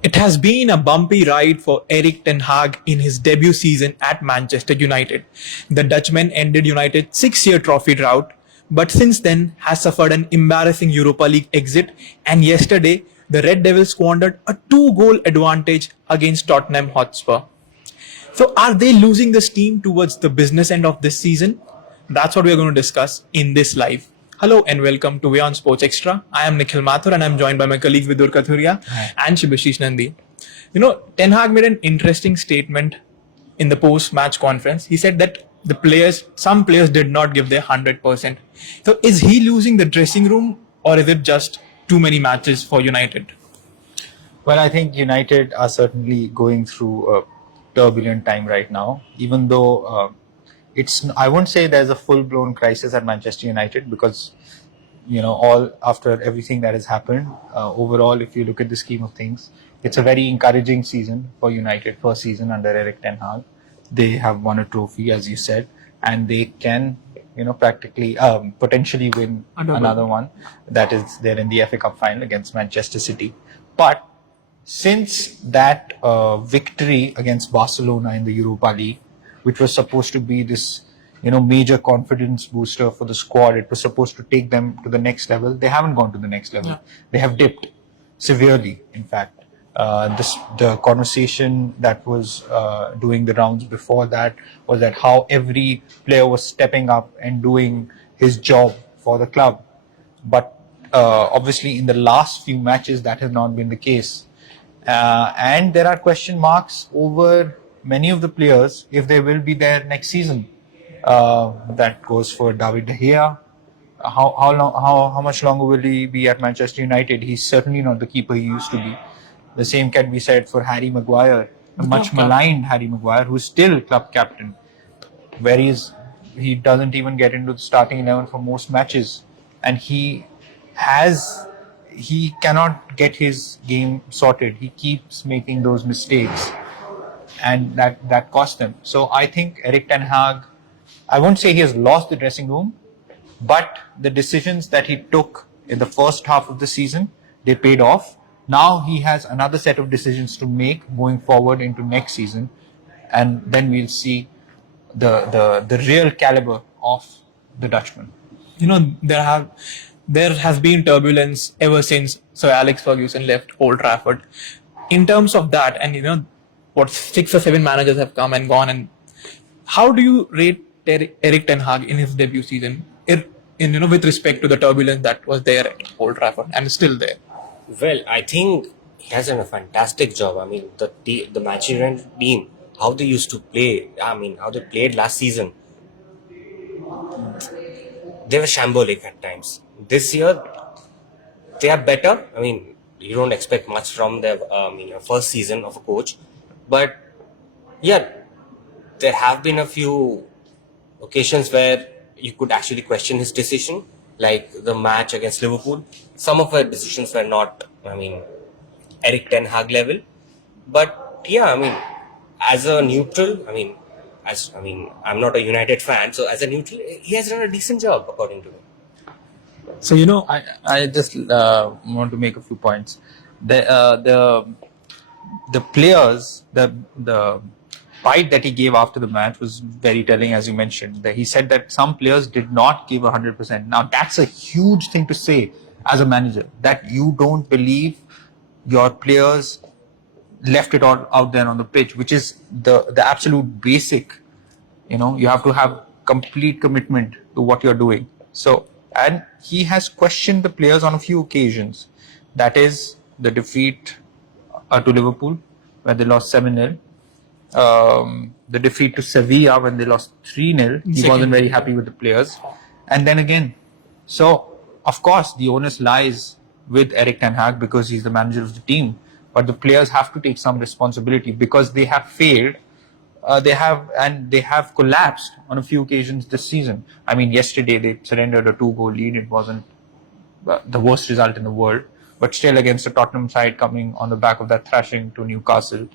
It has been a bumpy ride for Erik ten Hag in his debut season at Manchester United. The Dutchman ended United's six-year trophy drought, but since then has suffered an embarrassing Europa League exit, and yesterday the Red Devils squandered a two-goal advantage against Tottenham Hotspur. So, are they losing the steam towards the business end of this season? That's what we are going to discuss in this live. Hello and welcome to WION Sports Extra. I am Nikhil Mathur and I'm joined by my colleagues Vidur Kathuria and Shibashish Nandi. Ten Hag made an interesting statement in the post-match conference. He said that some players did not give their 100%. So, is he losing the dressing room or is it just too many matches for United? Well, I think United are certainly going through a turbulent time right now, even though I won't say there's a full-blown crisis at Manchester United because, all after everything that has happened, overall, if you look at the scheme of things, it's a very encouraging season for United, first season under Erik ten Hag. They have won a trophy, as you said, and they can, potentially win another one. That is, they're in the FA Cup final against Manchester City. But since that victory against Barcelona in the Europa League, which was supposed to be this, major confidence booster for the squad, it was supposed to take them to the next level. They haven't gone to the next level. Yeah. They have dipped severely, in fact. The conversation that was doing the rounds before that was that how every player was stepping up and doing his job for the club. But obviously in the last few matches that has not been the case. And there are question marks over many of the players if they will be there next season. That goes for David De Gea. How much longer will he be at Manchester United? He's certainly not the keeper he used to be. The same can be said for Harry Maguire, the much maligned Harry Maguire, who's still club captain, whereas he doesn't even get into the starting 11 for most matches, and he cannot get his game sorted. He keeps making those mistakes, and that cost them. So I think Erik ten Hag, I won't say he has lost the dressing room, but the decisions that he took in the first half of the season, they paid off. Now he has another set of decisions to make going forward into next season, and then we'll see the real caliber of the Dutchman. There has been turbulence ever since Sir Alex Ferguson left Old Trafford. In terms of that, and 6 or 7 managers have come and gone, and how do you rate Erik ten Hag in his debut season? With respect to the turbulence that was there at Old Trafford and is still there. Well, I think he has done a fantastic job. I mean, the Manchester team, how they used to play, how they played last season, they were shambolic at times. This year, they are better. I mean, you don't expect much from their first season of a coach. But, yeah, there have been a few occasions where you could actually question his decision, like the match against Liverpool. Some of her decisions were not, Erik ten Hag level. But yeah, as a neutral, I'm not a United fan, so as a neutral, he has done a decent job according to me. So I just want to make a few points. The players, the bite that he gave after the match was very telling, as you mentioned. He said that some players did not give 100%. Now that's a huge thing to say as a manager, that you don't believe your players left it all out there on the pitch, which is the absolute basic. You have to have complete commitment to what you're doing. So, and he has questioned the players on a few occasions. That is the defeat to Liverpool when they lost 7-0. The defeat to Sevilla when they lost 3-0. He wasn't very happy with the players. And then again, so of course the onus lies with Erik ten Hag because he's the manager of the team. But the players have to take some responsibility because they have failed. They have collapsed on a few occasions this season. Yesterday they surrendered a 2-goal lead. It wasn't the worst result in the world, but still against the Tottenham side coming on the back of that thrashing to Newcastle.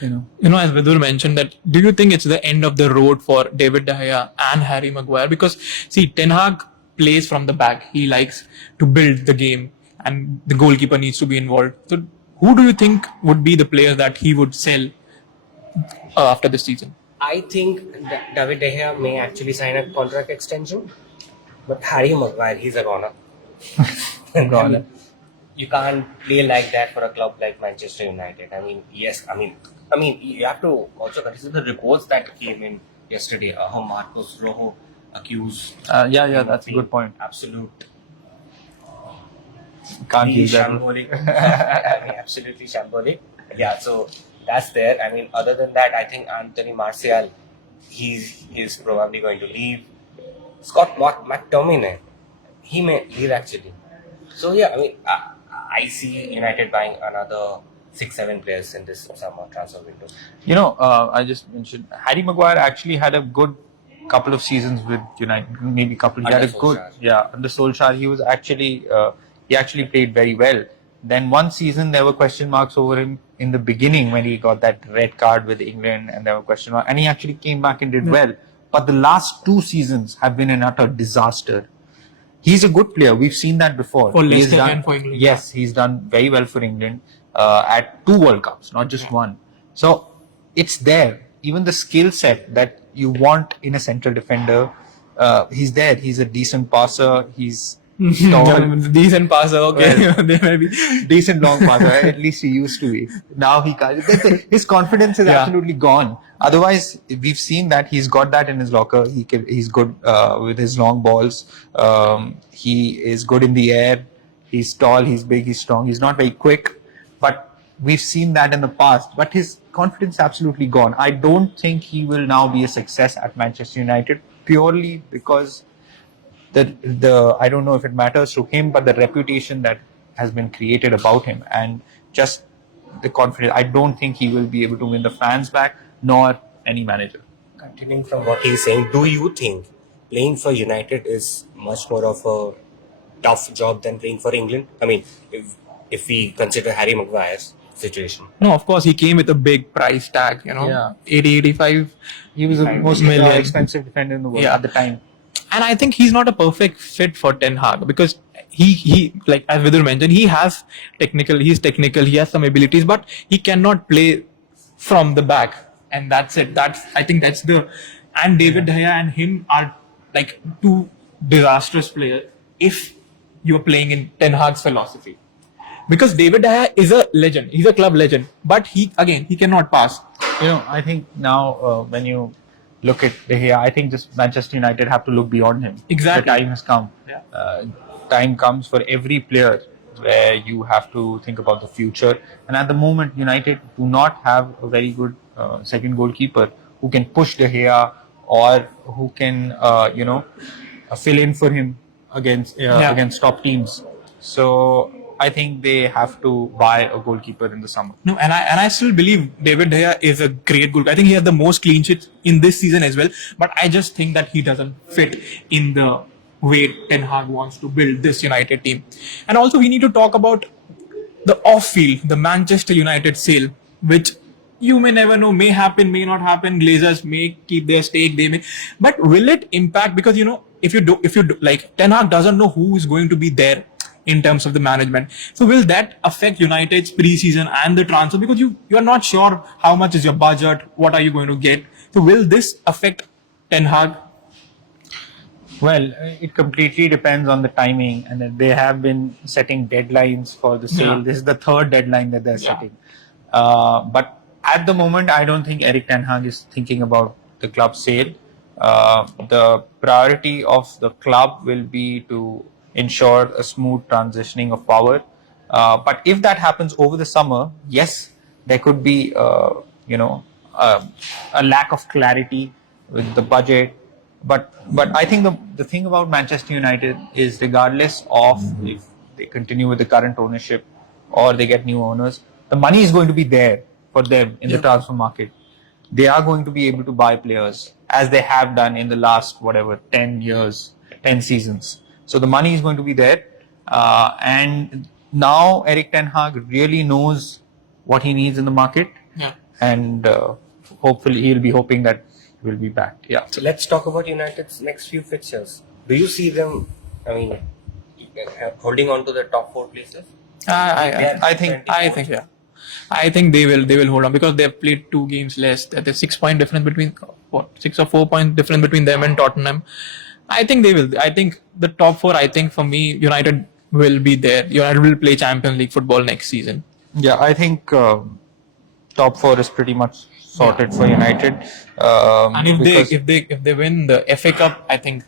As Vidur mentioned, that do you think it's the end of the road for David De Gea and Harry Maguire? Because see, Ten Hag plays from the back. He likes to build the game, and the goalkeeper needs to be involved. So, who do you think would be the player that he would sell after this season? I think David De Gea may actually sign a contract extension, but Harry Maguire, he's a goner. Goner. You can't play like that for a club like Manchester United. I mean, yes, I mean, you have to also consider the reports that came in yesterday. How Marcos Rojo accused. Yeah, that's a good point. Absolute. Can't use that. Shambolic. I mean, absolutely shambolic. Yeah, so that's there. I mean, other than that, I think Anthony Martial, he's probably going to leave. Scott McTominay, he may leave actually. So yeah, I mean, I see United buying another 6-7 players in this summer transfer window. I just mentioned Harry Maguire actually had a good couple of seasons with United, maybe couple. He Under had a good, Solskjaer. under Solskjaer. He was actually he actually played very well. Then one season there were question marks over him in the beginning when he got that red card with England, and there were question marks, and he actually came back and did well. But the last 2 seasons have been an utter disaster. He's a good player. We've seen that before. For He has Leicester done- and for England. Yes, he's done very well for England at 2 World Cups, not just one. So it's there. Even the skill set that you want in a central defender, he's there. He's a decent passer. He's tall, Decent passer, okay. They may be. decent long passer. At least he used to be. Now he can't. His confidence is Yeah. absolutely gone. Otherwise, we've seen that he's got that in his locker. He's good with his long balls. He is good in the air. He's tall. He's big. He's strong. He's not very quick, but we've seen that in the past. But his confidence is absolutely gone. I don't think he will now be a success at Manchester United purely because the I don't know if it matters to him, but the reputation that has been created about him and just the confidence. I don't think he will be able to win the fans back, nor any manager. Continuing from what he's saying, do you think playing for United is much more of a tough job than playing for England? I mean, if we consider Harry Maguire's situation. No, of course, he came with a big price tag, Yeah. 80, 85. He was the most million. expensive defender in the world Yeah. at the time. And I think he's not a perfect fit for Ten Hag because he like as Vidur mentioned, he's technical, he has some abilities, but he cannot play from the back, and that's it. I think that's and David De Gea and him are like 2 disastrous players if you're playing in Ten Hag's philosophy. Because David De Gea is a legend, he's a club legend, but he cannot pass. I think now when you look at De Gea, I think just Manchester United have to look beyond him. Exactly. The time has come. Yeah. Time comes for every player where you have to think about the future. And at the moment, United do not have a very good second goalkeeper who can push De Gea or who can, fill in for him against top teams. So I think they have to buy a goalkeeper in the summer. No, and I still believe David De Gea is a great goalkeeper. I think he has the most clean sheets in this season as well. But I just think that he doesn't fit in the way Ten Hag wants to build this United team. And also we need to talk about the off-field, the Manchester United sale, which you may never know, may happen, may not happen. Glazers may keep their stake, they may. But will it impact? Because if you do, like Ten Hag doesn't know who is going to be there in terms of the management. So will that affect United's preseason and the transfer? Because you are not sure how much is your budget, what are you going to get. So will this affect Ten Hag? Well, it completely depends on the timing, and then they have been setting deadlines for the sale. Yeah. This is the 3rd deadline that they're Yeah. setting. But at the moment, I don't think Erik ten Hag is thinking about the club sale. The priority of the club will be to ensure a smooth transitioning of power. But if that happens over the summer, yes, there could be, a lack of clarity with the budget. But I think the thing about Manchester United is regardless of if they continue with the current ownership or they get new owners, the money is going to be there for them in the transfer market. They are going to be able to buy players as they have done in the last 10 years, 10 seasons. So the money is going to be there. And now Erik ten Hag really knows what he needs in the market. Yeah. And hopefully he'll be hoping that he will be back. Yeah. So let's talk about United's next few fixtures. Do you see them? I mean, holding on to the top 4 places? I think yeah. I think they will hold on because they have played 2 games less. There's 6 point difference between 6 or 4 point difference between them and Tottenham. I think they will. I think the top 4. I think for me, United will be there. United will play Champions League football next season. Yeah, I think top 4 is pretty much sorted for United. And because- if they win the FA Cup, I think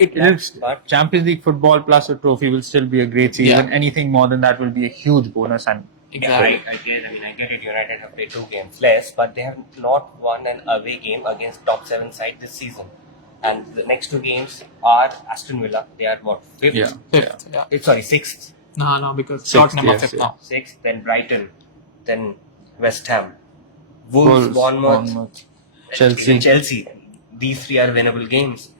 it It's Champions League football plus a trophy will still be a great season. Yeah. Anything more than that will be a huge bonus. And exactly. I get it. United have played 2 games less, but they have not won an away game against top 7 side this season. And the next 2 games are Aston Villa. They are what, 5th? yeah, Fifth, yeah. Sorry, 6th. No, because Sixth, Tottenham are yes, fifth yeah. now. 6th, then Brighton, then West Ham, Wolves, Bournemouth, Chelsea. These 3 are winnable games,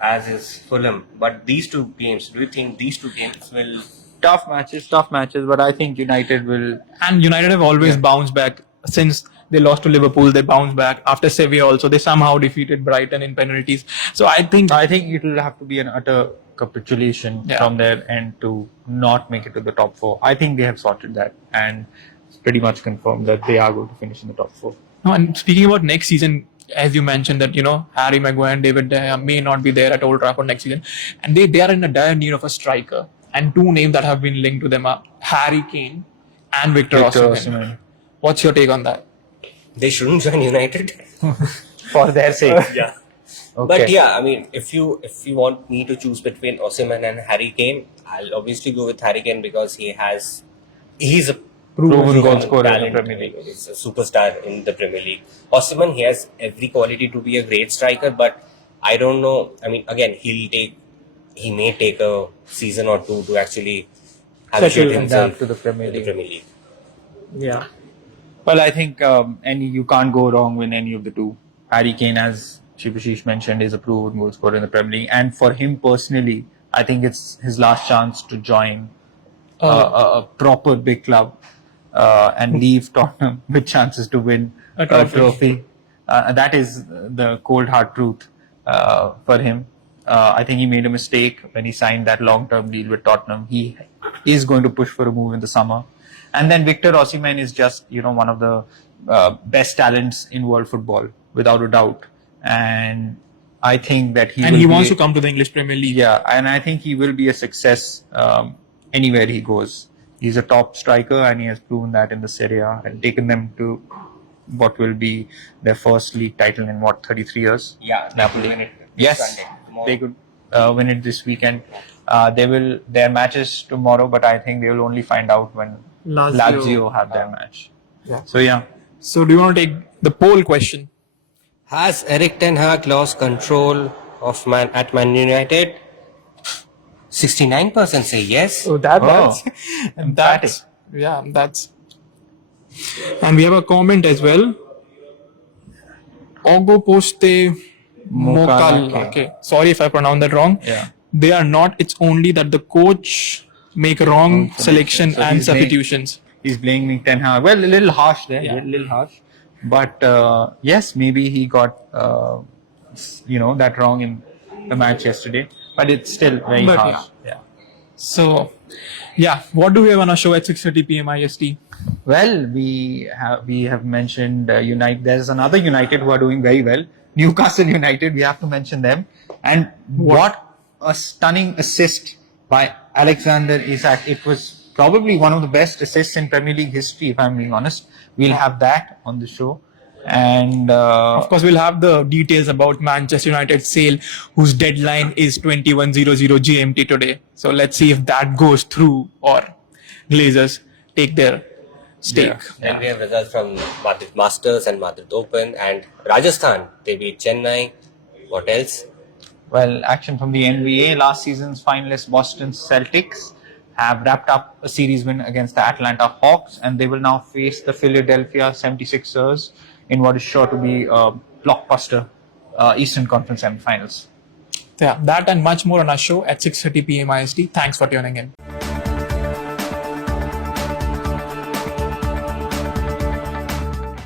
as is Fulham. But these 2 games, do you think these 2 games will? tough matches. But I think United will. And United have always bounced back since they lost to Liverpool. They bounced back after Sevilla. Also, they somehow defeated Brighton in penalties. So I think it will have to be an utter capitulation Yeah. from their end to not make it to the top 4. I think they have sorted that and it's pretty much confirmed that they are going to finish in the top 4. No, and speaking about next season, as you mentioned that Harry Maguire and David De Gea may not be there at Old Trafford next season, and they are in a dire need of a striker. And 2 names that have been linked to them are Harry Kane and Victor Osimhen. Osimhen. What's your take on that? They shouldn't join United. For their sake. Yeah. Okay. But yeah, I mean, if you want me to choose between Osimhen and Harry Kane, I'll obviously go with Harry Kane because he's a Proven goal scorer in the talent. Premier League. He's a superstar in the Premier League. Osimhen, he has every quality to be a great striker, but I don't know. I mean, again, he may take a season or 2 to actually habituate himself adapt to the Premier in the League. Premier League. Yeah. Well, I think you can't go wrong with any of the 2. Harry Kane, as Shibashish mentioned, is a proven goal scorer in the Premier League. And for him personally, I think it's his last chance to join a proper big club and leave Tottenham with chances to win A a trophy. trophy. That is the cold hard truth for him. I think he made a mistake when he signed that long-term deal with Tottenham. He is going to push for a move in the summer. And then Victor Osimhen is just, one of the best talents in world football, without a doubt. And I think that He wants to come to the English Premier League. Yeah, and I think he will be a success anywhere he goes. He's a top striker, and he has proven that in the Serie A and taken them to what will be their first league title in 33 years. Yeah, Napoli. win it this Yes, Sunday, tomorrow. they could win it this weekend. Their matches tomorrow, but I think they will only find out when Lazio have their match. Yeah. So yeah, So do you want to take the poll question? Has Eric Ten Hag lost control of Man United? 69% say yes. So that's yeah, that's. And we have a comment as well. Ogo Poste Mokal. Mokalake. Okay, sorry if I pronounced that wrong. Yeah. They are not. It's only that the coach make wrong selection So and he's blaming- substitutions. he's blaming Ten Hag. Well, a little harsh there, Yeah. a little harsh. But yes, maybe he got that wrong in the match yesterday. But it's still very But harsh. Yeah. So, yeah, what do we have on our show at 6:30 p.m. IST? Well, we have mentioned United. There's another United who are doing very well. Newcastle United. We have to mention them. And what a stunning assist by Alexander Isak. It was probably one of the best assists in Premier League history, if I'm being honest. We'll have that on the show. And Of course, we'll have the details about Manchester United sale, whose deadline is 21:00 GMT today. So let's see if that goes through or Glazers take their stake. Then we have results from Madrid Masters and Madrid Open and Rajasthan. They beat Chennai. What else? well, action from the NBA. Last season's finalists Boston Celtics have wrapped up a series win against the Atlanta Hawks, and they will now face the Philadelphia 76ers in what is sure to be a blockbuster Eastern Conference semifinals. Yeah, that and much more on our show at 6:30 p.m. IST. Thanks for tuning in.